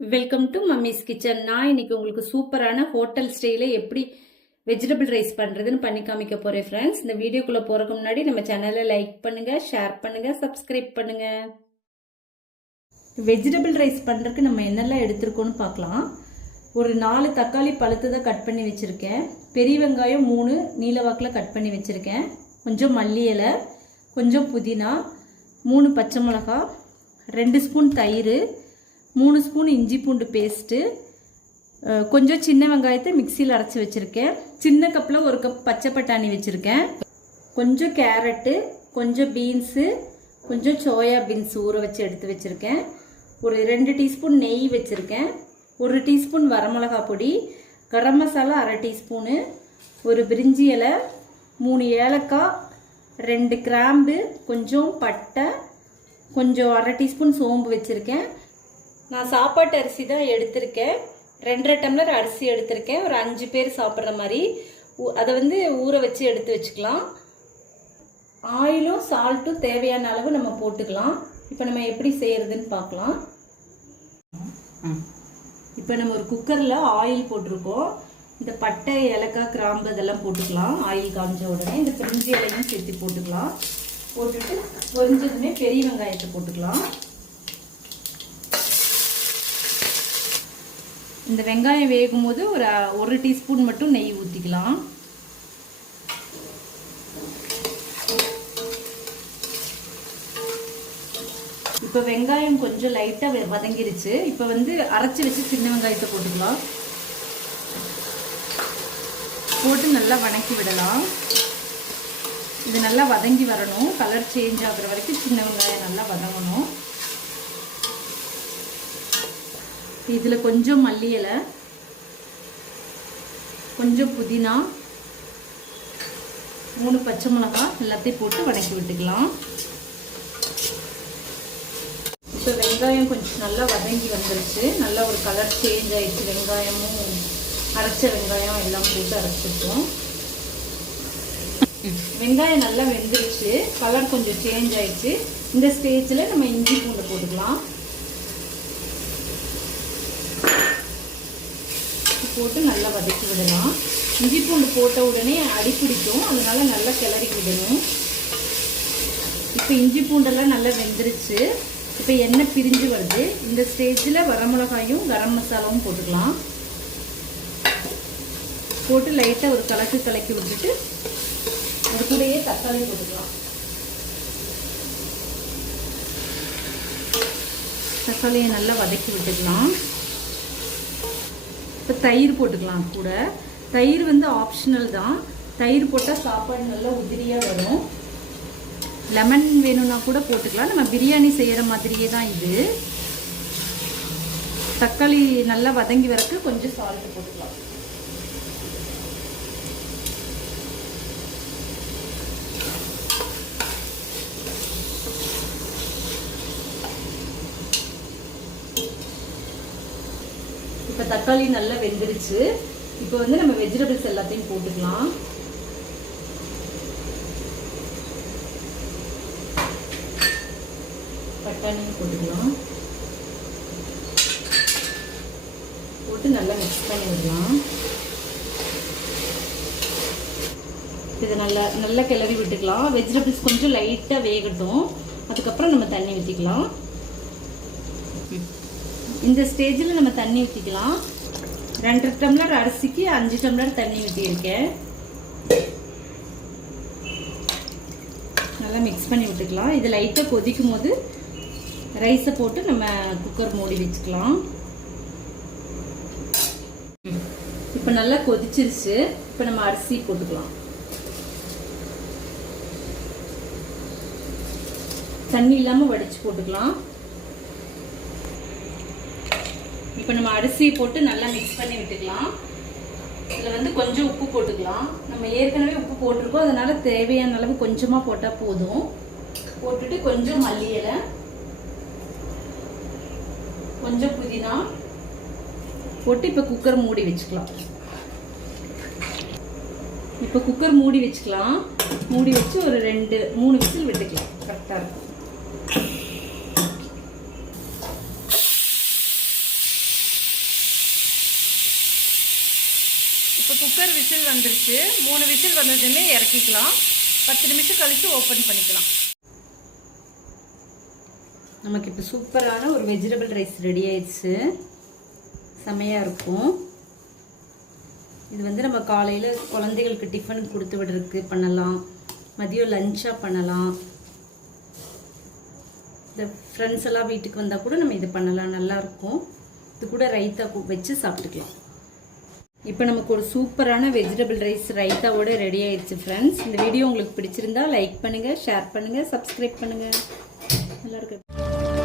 Welcome to mummy's kitchen. நான் இன்னைக்கு உங்களுக்கு சூப்பரான ஹோட்டல் ஸ்டைல எப்படி வெஜிடபிள் ரைஸ் பண்றதுன்னு பண்ணி காமிக்க போறேன் ஃப்ரெண்ட்ஸ். இந்த வீடியோக்குள்ள போறதுக்கு முன்னாடி நம்ம சேனலை லைக் பண்ணுங்க, ஷேர் பண்ணுங்க, சப்ஸ்கிரைப் பண்ணுங்க. வெஜிடபிள் ரைஸ் பண்றதுக்கு நம்ம என்னெல்லாம் எடுத்திருக்கோம்னு பார்க்கலாம். ஒரு 4 தக்காளி பழுத்ததை கட் பண்ணி வச்சிருக்கேன். பெரிய வெங்காயம் 3 நீளவாக்கில் கட் பண்ணி வச்சிருக்கேன். கொஞ்சம் மல்லி இலை, கொஞ்சம் புதினா, 3 பச்சை மிளகாய், 2 ஸ்பூன் தயிர், 3 ஸ்பூன் இஞ்சி பூண்டு பேஸ்ட்டு, கொஞ்சம் சின்ன வெங்காயத்தை மிக்சியில் அரைச்சி வச்சுருக்கேன். சின்ன கப்பில் 1 கப் பச்சை பட்டாணி வச்சுருக்கேன். கொஞ்சம் கேரட்டு, கொஞ்சம் பீன்ஸு, கொஞ்சம் சோயா பீன்ஸ் ஊற வச்சு எடுத்து வச்சுருக்கேன். ஒரு 2 டீஸ்பூன் நெய் வச்சுருக்கேன். 1 டீஸ்பூன் வரமிளகா பொடி, கரம் மசாலா 1/2 டீஸ்பூனு, ஒரு பிரிஞ்சி இலை, 3 ஏலக்காய், 2 கிராம்பு, கொஞ்சம் பட்டை, கொஞ்சம் 1/2 டீஸ்பூன் சோம்பு வச்சுருக்கேன். நான் சாப்பாட்டு அரிசி தான் எடுத்திருக்கேன். 2.5 டம்ளர் அரிசி எடுத்திருக்கேன். ஒரு 5 பேர் சாப்பிட்ற மாதிரி அதை ஊற வச்சு எடுத்து வச்சுக்கலாம். ஆயிலும் சால்ட்டும் தேவையான அளவு நம்ம போட்டுக்கலாம். இப்போ நம்ம எப்படி செய்யறதுன்னு பார்க்கலாம். இப்போ நம்ம ஒரு குக்கரில் ஆயில் போட்டிருக்கோம். இந்த பட்டை, ஏலக்காய், கிராம்பு இதெல்லாம் போட்டுக்கலாம். ஆயில் காஞ்ச உடனே இந்த பிரிஞ்சி இலையும் சேர்த்து போட்டுக்கலாம். போட்டுட்டு பொரிஞ்சதுமே பெரிய வெங்காயத்தை போட்டுக்கலாம். இந்த வெங்காயம் வேகும் போது ஒரு 1 டீஸ்பூன் மட்டும் நெய் ஊற்றிக்கலாம். இப்போ வெங்காயம் கொஞ்சம் லைட்டாக வதங்கிருச்சு. இப்போ அரைச்சி வச்சு சின்ன வெங்காயத்தை போட்டுக்கலாம். போட்டு நல்லா வதக்கி விடலாம். இது நல்லா வதங்கி வரணும். கலர் சேஞ்ச் ஆகுற வரைக்கும் சின்ன வெங்காயம் நல்லா வதங்கணும். இதில் கொஞ்சம் மல்லி இலை, கொஞ்சம் புதினா, 3 பச்சை மிளகாய் எல்லாத்தையும் போட்டு வதக்கி விட்டுக்கலாம். இப்போ வெங்காயம் கொஞ்சம் நல்லா வதங்கி வந்துருச்சு. நல்லா ஒரு கலர் சேஞ்ச் ஆயிடுச்சு. வெங்காயமும் அரைச்ச வெங்காயம் எல்லாம் போட்டு அரைச்சிருக்கோம். வெங்காயம் நல்லா வெந்துருச்சு. கலர் கொஞ்சம் சேஞ்ச் ஆயிடுச்சு. இந்த ஸ்டேஜில் நம்ம இஞ்சி பூண்டு போட்டுக்கலாம். போட்டு நல்லா வதக்கி விடலாம். இஞ்சி பூண்டு போட்ட உடனே அடிப்பிடிக்கும், அதனால நல்லா கிளறி விடணும். இப்போ இஞ்சி பூண்டெல்லாம் நல்லா வெந்துருச்சு. இப்போ எண்ணெய் பிரிஞ்சு வருது. இந்த ஸ்டேஜில் வரமிளகாயும் கரம் மசாலாவும் போட்டுக்கலாம். போட்டு லைட்டாக ஒரு கலக்கி விட்டுட்டு அது கூடயே தக்காளி போட்டுக்கலாம். தக்காளியை நல்லா வதக்கி விட்டுக்கலாம். இப்போ தயிர் போட்டுக்கலாம். கூட தயிர் ஆப்ஷனல் தான். தயிர் போட்டால் சாப்பாடு நல்லா உதிரியாக வரும். லெமன் வேணும்னா கூட போட்டுக்கலாம். நம்ம பிரியாணி செய்கிற மாதிரியே தான் இது. தக்காளி நல்லா வதங்கி வரக்கு கொஞ்சம் சால்ட் போட்டுக்கலாம். இப்போ தக்காளி நல்லா வெந்துருச்சு. இப்போ நம்ம வெஜிடபிள்ஸ் எல்லாத்தையும் போட்டுக்கலாம். பட்டாணியும் போட்டுக்கலாம். போட்டு நல்லா மிக்ஸ் பண்ணி விடலாம். இதை நல்லா கிளறி விட்டுக்கலாம். வெஜிடபிள்ஸ் கொஞ்சம் லைட்டாக வேகட்டும். அதுக்கப்புறம் நம்ம தண்ணி ஊற்றிக்கலாம். இந்த ஸ்டேஜில் நம்ம தண்ணி ஊற்றிக்கலாம். 2 டம்ளர் அரிசிக்கு 5 டம்ளர் தண்ணி ஊற்றியிருக்கேன். நல்லா மிக்ஸ் பண்ணி விட்டுக்கலாம். இது லைட்டாக கொதிக்கும் போது ரைஸை போட்டு நம்ம குக்கர் மூடி வச்சுக்கலாம். இப்போ நல்லா கொதிச்சிருச்சு. இப்போ நம்ம அரிசி போட்டுக்கலாம். தண்ணி இல்லாமல் வடித்து போட்டுக்கலாம். இப்போ நம்ம அரிசியை போட்டு நல்லா மிக்ஸ் பண்ணி விட்டுக்கலாம். இதில் கொஞ்சம் உப்பு போட்டுக்கலாம். நம்ம ஏற்கனவே உப்பு போட்டிருக்கோம், அதனால தேவையான அளவு கொஞ்சமாக போட்டால் போதும். போட்டுட்டு கொஞ்சம் மல்லி இலை, கொஞ்சம் புதினா போட்டு இப்போ குக்கர் மூடி வச்சுக்கலாம். இப்போ குக்கர் மூடி வச்சுக்கலாம். மூடி வச்சு ஒரு 2-3 விசில் விட்டுக்கலாம். கரெக்டாக இருக்கும். இப்போ குக்கர் விசில் வந்துருச்சு. 3 விசில் வந்ததுமே இறக்கிக்கலாம். 10 நிமிஷம் கழித்து ஓப்பன் பண்ணிக்கலாம். நமக்கு இப்போ சூப்பரான ஒரு வெஜிடபிள் ரைஸ் ரெடி ஆயிடுச்சு. செமையாக இருக்கும். இது வந்து நம்ம காலையில் குழந்தைகளுக்கு டிஃபனுக்கு கொடுத்து விடுறதுக்கு பண்ணலாம், மதியம் லஞ்சாக பண்ணலாம். இந்த ஃப்ரெண்ட்ஸ் எல்லாம் வீட்டுக்கு வந்தால் கூட நம்ம இது பண்ணலாம், நல்லாயிருக்கும். இது கூட ரைத்தா வச்சு சாப்பிட்டுக்கலாம். இப்போ நமக்கு ஒரு சூப்பரான வெஜிடபிள் ரைஸ் ரைத்தாவோட ரெடி ஆயிடுச்சு ஃப்ரெண்ட்ஸ். இந்த வீடியோ உங்களுக்கு பிடிச்சிருந்தா லைக் பண்ணுங்கள், ஷேர் பண்ணுங்கள், சப்ஸ்கிரைப் பண்ணுங்கள். நல்லா இருக்கு.